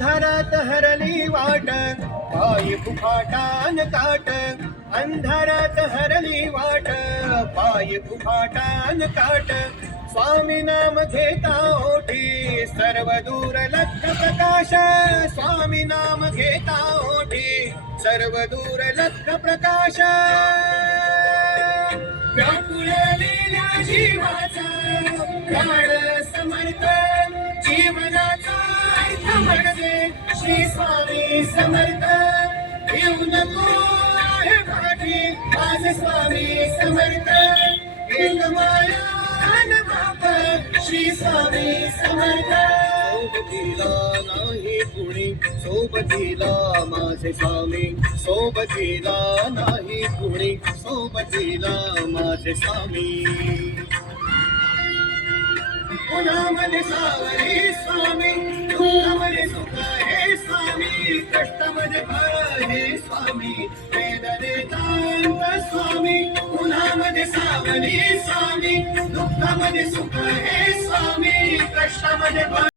अंधारात हरली वाट पायी फुफाटान काट अंधारात हरली वाट पायी फुफाटान काट स्वामी नाम घेता ओठी सर्व दूर लख प्रकाश स्वामी नाम घेता ओठी सर्व दूर लख प्रकाश व्याकुळलेल्या जीवाचा प्राण समर्थ जीवनाचा अर्थ म्हणते श्री स्वामी समर्थ येऊ नको आहे पाठी माझे स्वामी समर्थ एक माया अन बाप श्री स्वामी समर्थ सोबतीला नाही कुणी सोबतीला माझे स्वामी सोबतीला नाही कुणी सोबतीला माझे स्वामी उन्हामध्ये सावरी स्वामी दुःखामध्ये सुख हे स्वामी कष्टामध्ये फळ हे स्वामी वेदनेतांत स्वामी उन्हामध्ये सावरी स्वामी दुःखामध्ये सुख हे स्वामी कष्टामध्ये फळ